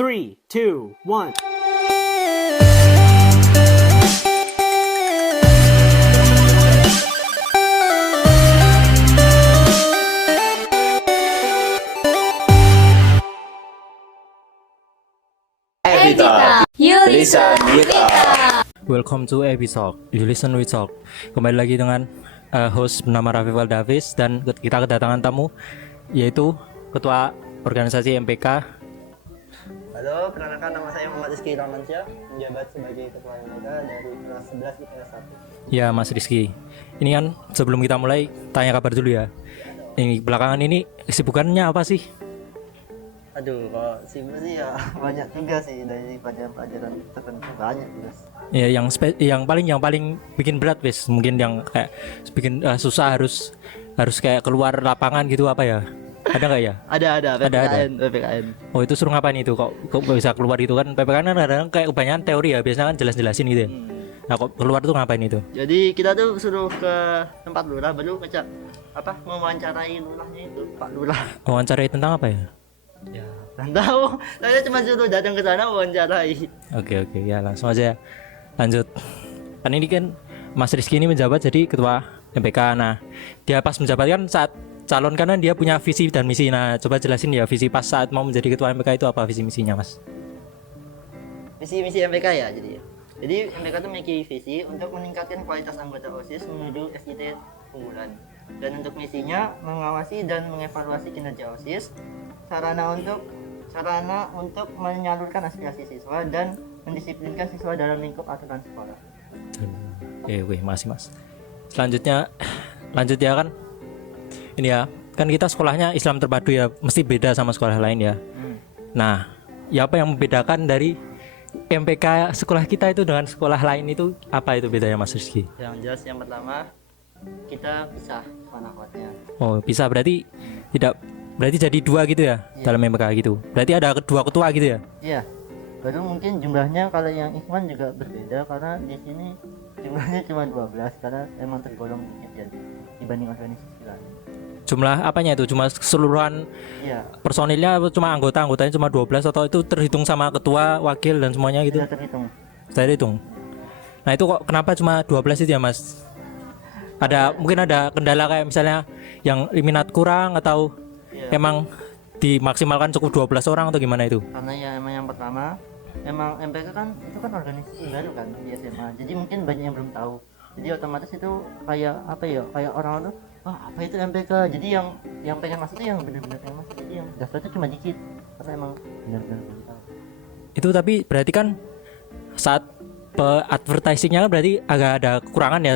3, 2, 1. Evita, you listen with us. Welcome to episode You Listen We Talk. Kembali lagi dengan host bernama Rafival Davis dan kita kedatangan tamu yaitu Ketua Organisasi MPK. Halo, perkenalkan nama saya Muhammad Rizky Ramansyah, menjabat sebagai Ketua MPK dari kelas 11 IPS 1. Ya Mas Rizky, ini kan sebelum kita mulai tanya kabar dulu ya. Ini belakangan ini kesibukannya apa sih? Aduh, kalau sibuk sih ya banyak juga sih, dari pelajaran tertentu banyak juga. Ya yang paling bikin berat wes mungkin yang kayak bikin susah harus kayak keluar lapangan gitu apa ya? Ada nggak ya? Ada PPKN. Oh itu suruh ngapain itu? Kok bisa keluar itu kan? PPKN kan kadang kayak kebanyakan teori ya, biasanya kan jelas-jelasin gitu ya. Nah kok keluar tuh ngapain itu? Jadi kita tuh suruh ke tempat lurah, baru ngecek mewawancarai lurahnya itu, Pak Lurah. Wawancarai tentang apa ya? Ya, nggak tahu. Saya cuma suruh datang ke sana wawancarai. Oke ya langsung aja lanjut. Kan ini kan Mas Rizky ini menjabat jadi ketua MPK. Nah dia pas menjabat kan saat calon kanan dia punya visi dan misi. Nah coba jelasin ya visi pas saat mau menjadi ketua MPK itu apa visi misinya Mas? Misi MPK ya jadi MPK itu memiliki visi untuk meningkatkan kualitas anggota OSIS menuju SIT unggulan. Dan untuk misinya mengawasi dan mengevaluasi kinerja OSIS, sarana untuk menyalurkan aspirasi siswa dan mendisiplinkan siswa dalam lingkup aturan sekolah. Oke, masih Mas. Lanjut ya kan. Ini ya, kan kita sekolahnya Islam terpadu ya, mesti beda sama sekolah lain ya. Nah, ya apa yang membedakan dari MPK sekolah kita itu dengan sekolah lain itu apa itu bedanya Mas Rizky? Yang jelas yang pertama kita pisah manfaatnya. Oh, bisa berarti jadi dua gitu ya dalam MPK gitu. Berarti ada dua ketua gitu ya? Iya. Baru mungkin jumlahnya kalau yang Ikhwan juga berbeda karena di sini jumlahnya cuma 12 karena emang tergolong sedikit ya dibanding organisasi lain. Jumlah apanya itu? Cuma keseluruhan personilnya atau cuma anggotanya cuma 12 atau itu terhitung sama ketua, wakil dan semuanya gitu? Saya terhitung. Nah, itu kok kenapa cuma 12 itu ya, Mas? Mungkin ada kendala kayak misalnya yang minat kurang atau emang dimaksimalkan cukup 12 orang atau gimana itu? Karena ya emang yang pertama emang MPK kan itu kan organisasi baru kan di SMA. Jadi mungkin banyak yang belum tahu. Jadi otomatis itu kayak kayak orang tuh apa itu MPK. Jadi yang pengen masuk itu yang benar-benar pengen masuk. Jadi yang daftar itu cuma dikit karena emang benar-benar belum tahu. Itu tapi berarti kan saat advertisingnya kan berarti agak ada kekurangan ya,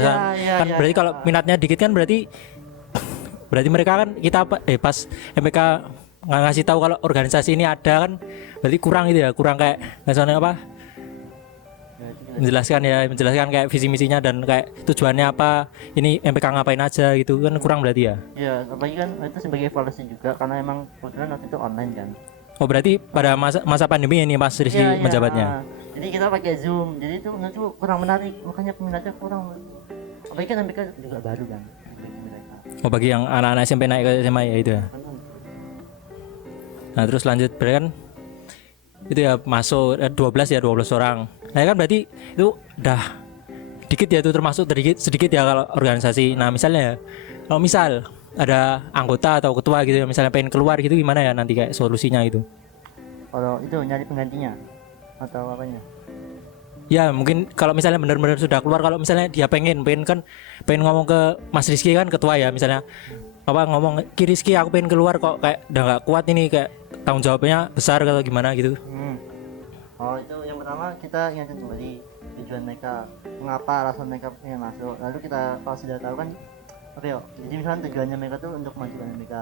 kan berarti kalau minatnya dikit kan berarti mereka kan pas MPK nggak ngasih tahu kalau organisasi ini ada kan berarti kurang gitu ya, kurang kayak misalnya menjelaskan kayak visi misinya dan kayak tujuannya apa, ini MPK ngapain aja gitu kan kurang berarti ya. Ya apalagi kan itu sebagai evaluasi juga karena emang kebetulan waktu itu online kan. Oh berarti pada masa pandemi ini Mas Rizky menjabatnya. Jadi kita pakai Zoom, jadi itu kurang menarik, makanya peminatnya kurang. Apalagi kan MPK juga baru kan. Oh bagi yang anak-anak SMP naik ke SMA ya itu ya. Nah terus lanjut berarti kan itu ya masuk 12 orang. Nah kan berarti itu udah dikit ya, itu termasuk sedikit ya kalau organisasi. Nah misalnya ya, kalau misal ada anggota atau ketua gitu ya misalnya pengen keluar gitu gimana ya nanti kayak solusinya itu? Kalau itu nyari penggantinya atau apanya? Ya mungkin kalau misalnya benar-benar sudah keluar, kalau misalnya dia pengen ngomong ke Mas Rizky kan ketua ya, misalnya ngomong Ki Rizky aku pengen keluar kok kayak udah nggak kuat ini, kayak tanggung jawabnya besar kalau gimana gitu. Oh itu yang pertama kita ingat kembali tujuan mereka, mengapa alasan mereka pengen masuk, lalu kita kalau sudah tahu kan jadi misalnya tujuannya mereka tuh untuk memajukan MPK.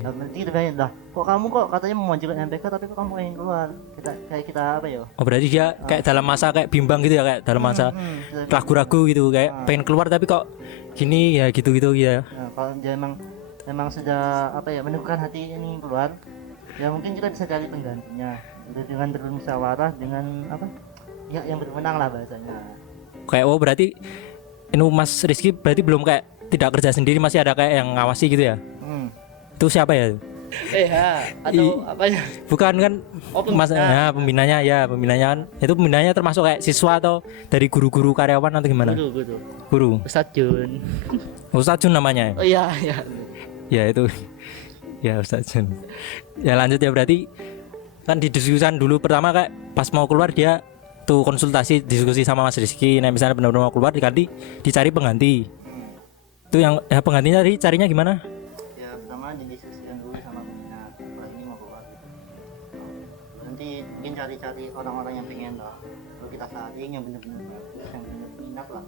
Nah nanti kita tanya lah, kok kamu katanya memajukan MPK tapi kok kamu pengen keluar, kita Oh berarti dia kayak dalam masa kayak bimbang gitu ya, kayak dalam masa ragu-ragu gitu, kayak pengen keluar tapi kok gini ya gitu ya. Nah, kalau dia memang sudah meneguhkan hati ini keluar, ya mungkin kita bisa cari penggantinya dengan bermusyawarah dengan yang berwenang lah bahasanya. Kayak berarti ini Mas Rizky berarti belum kayak tidak kerja sendiri, masih ada kayak yang ngawasi gitu ya. Itu siapa ya? atau apa ya? Bukan kan Oh, pembina. pembinanya kan itu pembinanya termasuk kayak siswa atau dari guru-guru karyawan atau gimana? Guru. Ustadz Jun. Ustadz Jun namanya. Oh iya. Ya itu. Ya Ustadz Jun. Ya lanjut ya, berarti kan didiskusikan dulu pertama kayak pas mau keluar dia tuh konsultasi diskusi sama Mas Rizky. Nah misalnya benar-benar mau keluar dicari pengganti. Itu yang penggantinya carinya gimana? Ya pertama didiskusikan dulu sama pembina. Kalau ini mau keluar gitu. Nanti mungkin cari-cari orang-orang yang pengen lah. Lalu kita saring yang benar-benar bagus, yang benar-benar minat lah.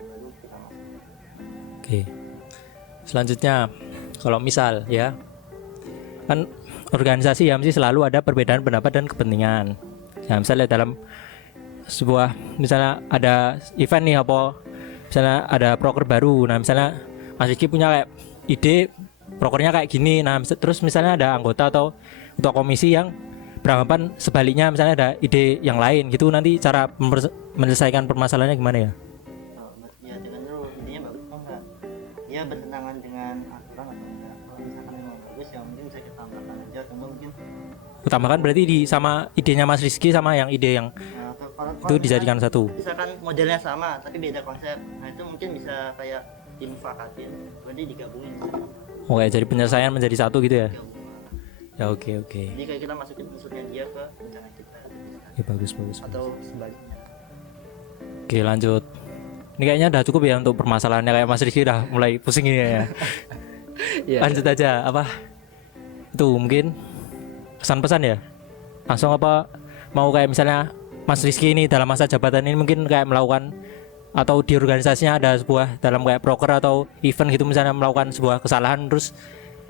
Baru kita masuk. Oke. Selanjutnya kalau misal ya kan organisasi ya mesti selalu ada perbedaan pendapat dan kepentingan. Ya misalnya dalam sebuah misalnya ada event nih apa misalnya ada proker baru. Nah misalnya Mas Rizky punya kayak ide prokernya kayak gini. Nah terus misalnya ada anggota atau ketua komisi yang beranggapan sebaliknya, misalnya ada ide yang lain gitu, nanti cara menyelesaikan permasalahannya gimana ya? Ya dengan dulu idenya bagus atau enggak, dia bertentangan dengan aturan atau enggak. Kalau misalkan memang bagus ya mungkin bisa kita tambahkan aja, atau mungkin Utamakan berarti di sama idenya Mas Rizky sama yang ide yang itu dijadikan satu. Misalkan modelnya sama tapi beda konsep, nah itu mungkin bisa kayak dimufakatin, berarti digabungin. Oke, jadi penyelesaian menjadi satu gitu ya? Ya oke. Jadi kayak kita masukin unsurnya dia ke rencana kita. Ya bagus. Atau sebaliknya. Oke lanjut. Ini kayaknya udah cukup ya untuk permasalahannya, kayak Mas Rizky udah mulai pusing ini ya. Lanjut aja apa? Itu mungkin pesan-pesan ya. Langsung apa mau kayak misalnya Mas Rizky ini dalam masa jabatan ini mungkin kayak melakukan atau di organisasinya ada sebuah dalam kayak proker atau event gitu misalnya melakukan sebuah kesalahan, terus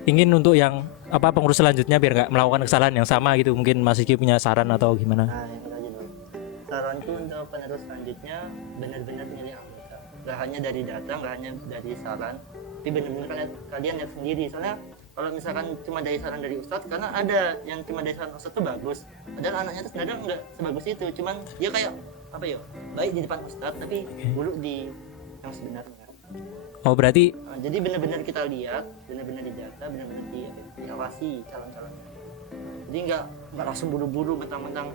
ingin untuk yang apa pengurus selanjutnya biar nggak melakukan kesalahan yang sama gitu, mungkin Mas Rizky punya saran atau gimana? Nah itu aja dulu. Saranku untuk penerus selanjutnya benar-benar milih anggota. Gak hanya dari data, gak hanya dari saran, tapi benar-benar kalian lihat sendiri. Soalnya kalau misalkan cuma dari saran dari Ustadz, karena ada yang cuma dari saran Ustadz tuh bagus, padahal anaknya tuh sebenarnya nggak sebagus itu, cuman dia kayak apa ya, baik di depan Ustadz tapi buruk di yang sebenarnya. Oh berarti Jadi benar-benar kita lihat, benar-benar didata, benar-benar diawasi calon-calonnya. Jadi nggak langsung buru-buru mentang-mentang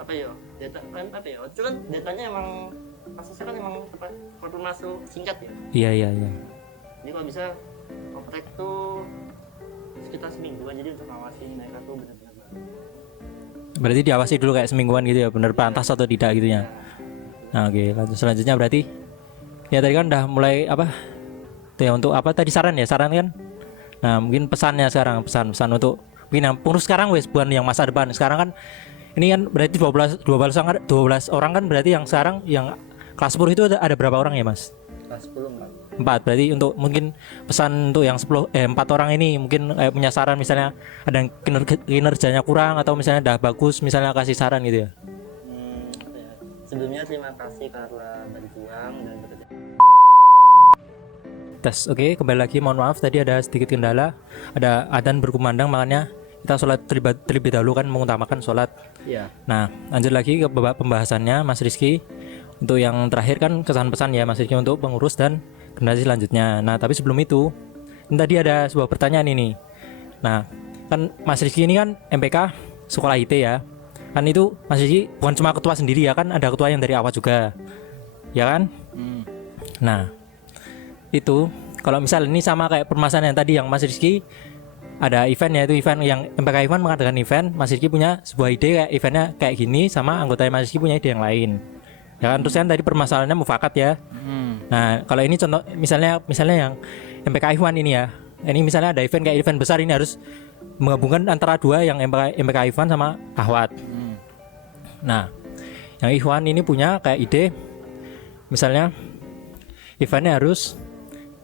apa ya, data kan apa ya, itu kan datanya emang kasusnya kan emang apa, waktu masuk singkat ya. iya. Jadi kalau bisa oprek tuh sekitar semingguan, jadi untuk ngawasin mereka tuh benar-benar bagus. Berarti diawasi dulu kayak semingguan gitu ya, bener pantas atau tidak gitu ya. Nah oke, lanjut selanjutnya berarti ya tadi kan udah mulai apa tuh ya, untuk apa tadi saran kan. Nah mungkin pesannya sekarang, pesan untuk mungkin yang pengurus sekarang wes, bukan yang masa depan. Sekarang kan ini kan berarti 12 orang kan, berarti yang sekarang yang kelas 10 itu ada berapa orang ya Mas? Kelas 10 4. Berarti untuk mungkin pesan untuk yang 4 orang ini mungkin punya saran, misalnya ada yang kinerjanya kurang atau misalnya udah bagus, misalnya kasih saran gitu ya. Apa ya? Sebelumnya terima kasih karena berjuang dan bekerja. Tes, oke, kembali lagi, mohon maaf tadi ada sedikit kendala, ada adzan berkumandang, makanya kita sholat terlebih dahulu kan, mengutamakan sholat. Iya. Nah lanjut lagi ke pembahasannya Mas Rizky. Untuk yang terakhir kan kesan pesan ya Mas Rizky untuk pengurus dan generasi selanjutnya. Nah tapi sebelum itu ini tadi ada sebuah pertanyaan ini. Nah kan Mas Rizky ini kan MPK sekolah IT ya, kan itu Mas Rizky bukan cuma ketua sendiri ya, kan ada ketua yang dari awal juga ya kan. Nah itu kalau misal ini sama kayak permasalahan yang tadi yang Mas Rizky ada event, ya itu event yang MPK event mengadakan event, Mas Rizky punya sebuah ide kayak eventnya kayak gini, sama anggota Mas Rizky punya ide yang lain ya kan. Terus kan tadi permasalahannya mufakat ya. Nah kalau ini contoh misalnya yang MPK Ikhwan ini ya, ini misalnya ada event kayak event besar, ini harus menggabungkan antara dua yang MPK Ikhwan sama Ahwat. Nah yang Ikhwan ini punya kayak ide misalnya eventnya harus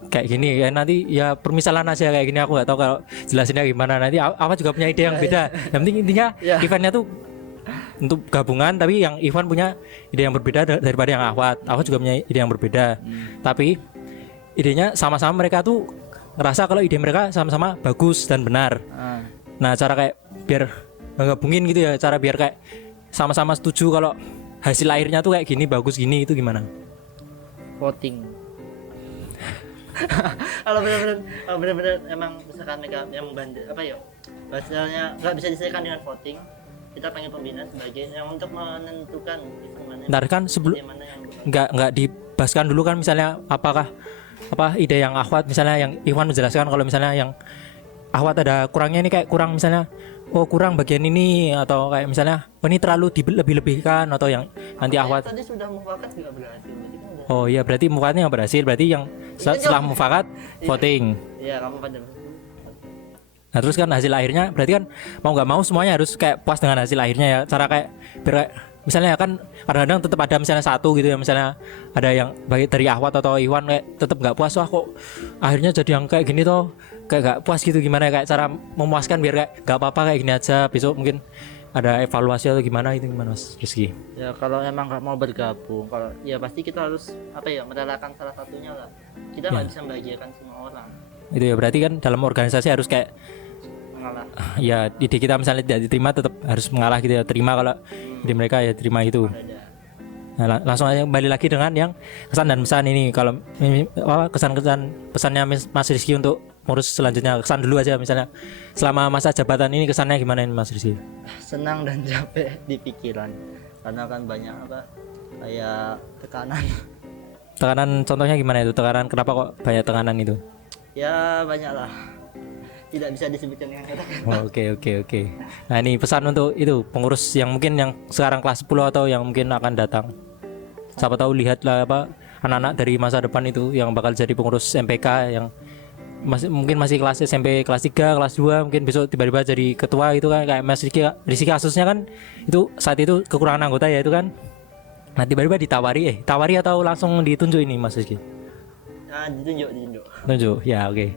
kayak gini ya, nanti ya permisalan aja kayak gini, aku nggak tahu kalau jelasinnya gimana, nanti Ahwat juga punya ide yang beda. Yang penting intinya eventnya tuh untuk gabungan, tapi yang Ikhwan punya ide yang berbeda daripada yang Ahwat juga punya ide yang berbeda. Tapi idenya sama-sama, mereka tuh ngerasa kalau ide mereka sama-sama bagus dan benar. Nah cara kayak biar ngegabungin gitu ya, cara biar kayak sama-sama setuju kalau hasil akhirnya tuh kayak gini, bagus gini, itu gimana? Voting. kalau benar-benar emang misalkan mereka yang membandel apa ya bahasanya nggak bisa diselesaikan dengan voting, kita pengen pembina sebagai yang untuk menentukan mana Ntar kan sebelum ide mana yang nggak dibahaskan dulu kan, misalnya apakah ide yang Ahwat, misalnya yang Iwan menjelaskan kalau misalnya yang Ahwat ada kurangnya ini, kayak kurang misalnya kurang bagian ini, atau kayak misalnya ini terlalu dilebih-lebihkan, atau yang nanti Ahwat tadi sudah mufakat juga berhasil berarti kan udah. oh iya berarti mufakatnya nggak berhasil, berarti yang setelah mufakat voting. Iya kamu pada Nah terus kan hasil akhirnya berarti kan mau nggak mau semuanya harus kayak puas dengan hasil akhirnya ya, cara kayak biar kayak, misalnya kan kadang-kadang tetap ada misalnya satu gitu ya, misalnya ada yang baik dari Ahwat atau Iwan kayak tetap nggak puas, wah kok akhirnya jadi yang kayak gini toh, kayak nggak puas gitu, gimana ya, kayak cara memuaskan biar kayak nggak apa-apa kayak gini aja, besok mungkin ada evaluasi atau gimana, itu gimana Mas Rizky? ya kalau emang nggak mau bergabung, kalau ya pasti kita harus apa ya merelakan salah satunya lah, kita nggak bisa membahagiakan semua orang, Itu ya berarti kan dalam organisasi harus kayak mengalah. ya ide kita misalnya tidak diterima tetap harus mengalah gitu ya, terima kalau ide mereka ya terima itu. Nah, langsung aja kembali lagi dengan yang kesan dan pesan ini. Kalau kesan-kesan pesannya Mas Rizky untuk ngurus selanjutnya, kesan dulu aja, misalnya selama masa jabatan ini kesannya gimana ini Mas Rizky? Senang dan capek di pikiran karena kan banyak apa kayak Tekanan contohnya gimana itu? Tekanan kenapa kok banyak tekanan itu? ya banyak lah, tidak bisa disebutkan dengan kata-kata. Oh, oke. Nah ini pesan untuk itu pengurus yang mungkin yang sekarang kelas 10 atau yang mungkin akan datang. Siapa tahu lihatlah apa anak-anak dari masa depan itu yang bakal jadi pengurus MPK yang masih kelas SMP kelas 3, kelas 2, mungkin besok tiba-tiba jadi ketua itu kan, kayak Mas Rizky kasusnya kan itu saat itu kekurangan anggota ya itu kan. Nah tiba-tiba ditawari atau langsung ditunjuk ini Mas Rizky? Nah, ditunjuk. Tunjuk ya, oke.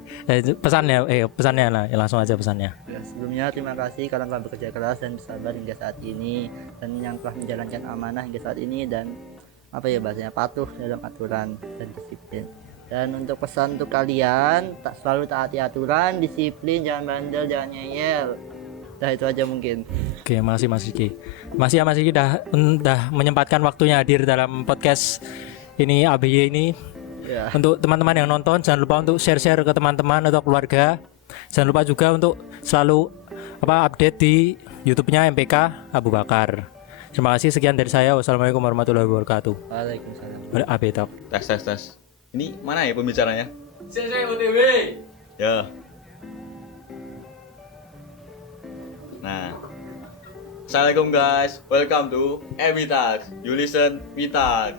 Pesannya lah ya, langsung aja pesannya. Ya, sebelumnya terima kasih karena telah bekerja keras dan bersabar hingga saat ini, dan yang telah menjalankan amanah hingga saat ini, dan apa ya bahasanya patuh dalam aturan dan disiplin. Dan untuk pesan untuk kalian, selalu taati aturan, disiplin, jangan bandel, jangan ngeyel. Nah itu aja mungkin. Oke, makasih Mas Rizky. Masih ya Mas Rizky udah menyempatkan waktunya hadir dalam podcast ini ABY ini. Ya. Untuk teman-teman yang nonton, jangan lupa untuk share-share ke teman-teman atau keluarga. Jangan lupa juga untuk selalu update di YouTube-nya MPK Abu Bakar. Terima kasih, sekian dari saya. Wassalamualaikum warahmatullahi wabarakatuh. Waalaikumsalam. AB Talk. Tes. Ini mana ya pembicaranya? Saya OTW. Ya. Nah. Assalamualaikum guys. Welcome to Emitalk. You listen, we talk.